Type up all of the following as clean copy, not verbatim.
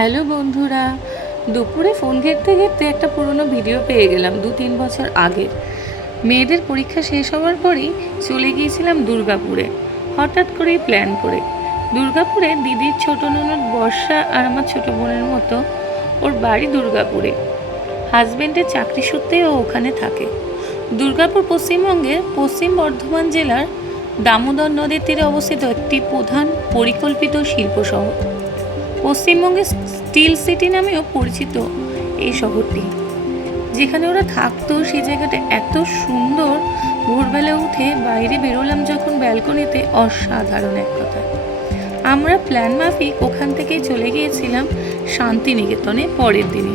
Hello বন্ধুরা, দুপুরে phone ঘেঁটতে ঘেঁটতে একটা পুরনো ভিডিও পেয়ে গেলাম 2-3 বছর আগের। মেয়েদের পরীক্ষা শেষ হওয়ার পরেই চলে গিয়েছিলাম দুর্গাপুরে, হঠাৎ করেই প্ল্যান করে। দুর্গাপুরে দিদির ছোট ননদ বর্ষা আর আমার ছোট বোনের মতো, ওর বাড়ি দুর্গাপুরে। হাজব্যান্ডের চাকরি সূত্রেই ও ওখানে থাকে। দুর্গাপুর পশ্চিমবঙ্গের পশ্চিম বর্ধমান জেলার দামোদর নদের তীরে অবস্থিত একটি প্রধান পরিকল্পিত শিল্প শহর। পশ্চিমবঙ্গের স্টিল সিটি নামেও পরিচিত এই শহরটি। যেখানে ওরা থাকতো সেই জায়গাটা এত সুন্দর, ভোরবেলা উঠে বাইরে বেরোলাম যখন ব্যালকনিতে, অসাধারণ এক কথা। আমরা প্ল্যান মাফিক ওখান থেকেই চলে গিয়েছিলাম শান্তিনিকেতনে পরের দিনে।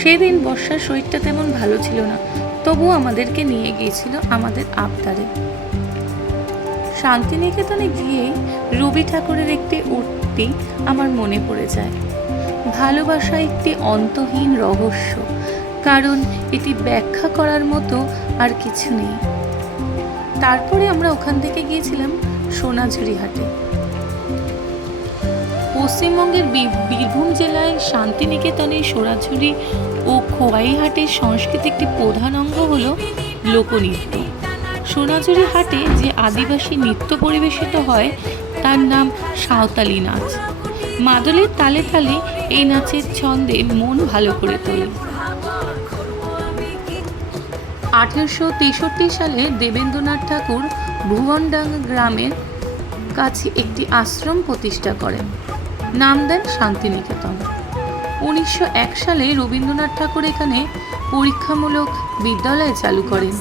সেদিন বর্ষার শরীরটা তেমন ভালো ছিল না, তবুও আমাদেরকে নিয়ে গিয়েছিল আমাদের আবদারে। শান্তিনিকেতনে গিয়েই রবি ঠাকুরের একটি উক্তি আমার মনে পড়ে যায়, ভালোবাসা একটি অন্তহীন রহস্য, কারণ এটি ব্যাখ্যা করার মতো আর কিছু নেই। তারপরে আমরা ওখান থেকে গিয়েছিলাম সোনাঝুরি হাটে। পশ্চিমবঙ্গের বীরভূম জেলায় শান্তিনিকেতনের সোনাঝুরি ও খোয়াই হাটের সংস্কৃতির একটি প্রধান অঙ্গ হল লোকনৃত্য। সোনাঝুরি হাটে যে আদিবাসী নৃত্য পরিবেশিত হয় তার নাম সাঁওতালি নাচ। মাদলের তালে তালে এই নাচের ছন্দে মন ভালো করে তোলে। 1863 সালে দেবেন্দ্রনাথ ঠাকুর ভুবনডাঙ্গা গ্রামের কাছে একটি আশ্রম প্রতিষ্ঠা করেন, নাম দেন শান্তিনিকেতন। 1901 সালে রবীন্দ্রনাথ ঠাকুর এখানে পরীক্ষামূলক বিদ্যালয় চালু করেন।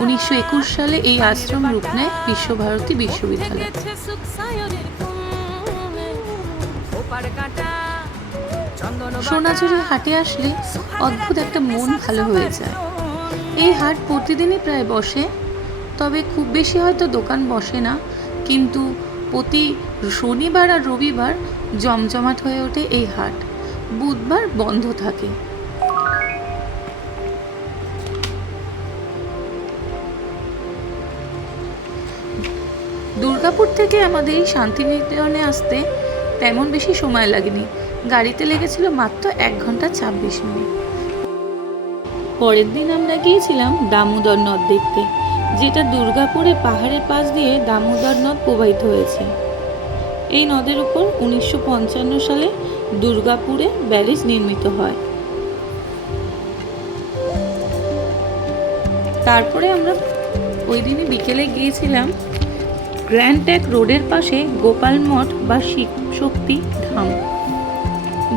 1921 সালে এই আশ্রম রূপ নেয় বিশ্বভারতী বিশ্ববিদ্যালয়। সোনাঝুরি হাটে আসলে অদ্ভুত একটা মন ভালো হয়ে যায়। এই হাট প্রতিদিনই প্রায় বসে, তবে খুব বেশি হয়তো দোকান বসে না, কিন্তু প্রতি শনিবার আর রবিবার জমজমাট হয়ে ওঠে এই হাট। বুধবার বন্ধ থাকে। দুর্গাপুর থেকে আমাদের এই শান্তিনিকেতনে আসতে তেমন বেশি সময় লাগেনি, গাড়িতে লেগেছিল মাত্র 1 ঘন্টা 26 মিনিট। পরের দিন আমরা গিয়েছিলাম দামোদর নদ দেখতে, যেটা দুর্গাপুরে পাহাড়ের পাশ দিয়ে দামোদর নদ প্রবাহিত হয়েছে। এই নদের উপর 1955 সালে দুর্গাপুরে ব্যারেজ নির্মিত হয়। তারপরে আমরা ওই দিনে বিকেলে গিয়েছিলাম গ্র্যান্ড ট্যাঙ্ক রোডের পাশে গোপাল মঠ বা শিব শক্তি ধাম।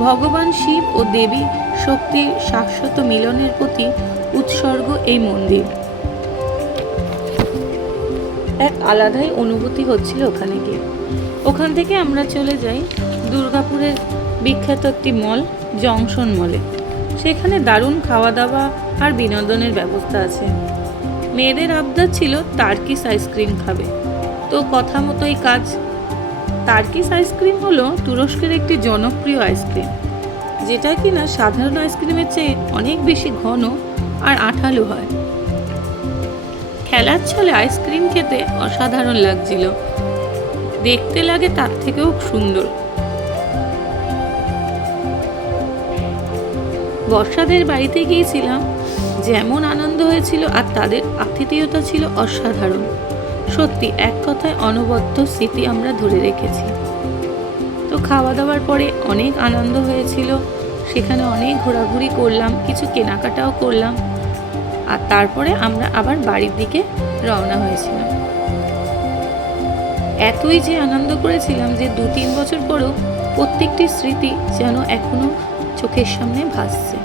ভগবান শিব ও দেবী শক্তির শাশ্বত মিলনের প্রতি উৎসর্গ এই মন্দির। এক আলাদাই অনুভূতি হচ্ছিল ওখানে গিয়ে। ওখান থেকে আমরা চলে যাই দুর্গাপুরের বিখ্যাত একটি মল, জংশন মলে। সেখানে দারুণ খাওয়া দাওয়া আর বিনোদনের ব্যবস্থা আছে। মেয়েদের আবদার ছিল টার্কিশ আইসক্রিম খাবে, তো কথা মতোই কাজ। টার্কিশ আইসক্রিম হলো তুরস্কের একটি জনপ্রিয় আইসক্রিম, যেটা কিনা সাধারণ আইসক্রিমের চেয়ে অনেক বেশি ঘন আর আঠালো হয়। খেলার ছলে আইসক্রিম খেতে অসাধারণ লাগছিল, দেখতে লাগে তার থেকেও সুন্দর। বর্ষাদের বাড়িতে গিয়েছিলাম, যেমন আনন্দ হয়েছিল আর তাদের আতিথেয়তা ছিল অসাধারণ। সত্যি এক কথায় অনবদ্য স্মৃতি আমরা ধরে রেখেছি। তো খাওয়া দাওয়ার পরে অনেক আনন্দ হয়েছিল, সেখানে অনেক ঘোরাঘুরি করলাম, কিছু কেনাকাটাও করলাম, আর তারপরে আমরা আবার বাড়ির দিকে রওনা হয়েছিলাম। এতই যে আনন্দ করেছিলাম যে 2-3 বছর পরেও প্রত্যেকটি স্মৃতি যেন এখনো চোখের সামনে ভাসছে।